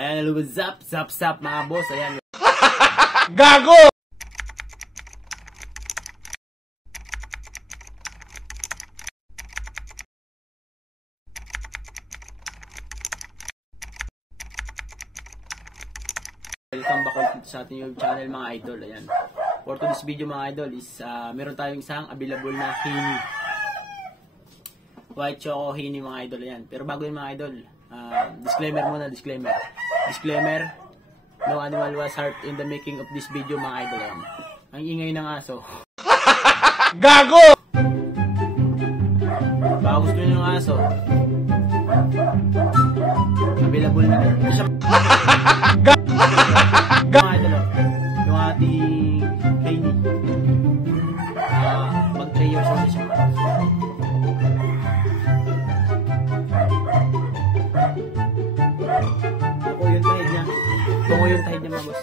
Ayan, zap, zap, zap mga boss. Ayan. Gago! Welcome back ulit sa ating YouTube channel mga idol. Ayan. For today's video mga idol is meron tayong isang available na Henny. White Choco Henny mga idol. Ayan. Pero bago yun mga idol, disclaimer muna, disclaimer. Disclaimer, no animal was hurt in the making of this video mga idol. Ayan. Ang ingay ng aso. Gago! Baka gusto nyo ng aso, available na rin. Mga idol, yung ating Henny. Mag 3 years old siya. Tungo yung tahid niya. Tungo yung tahid niya mga boss.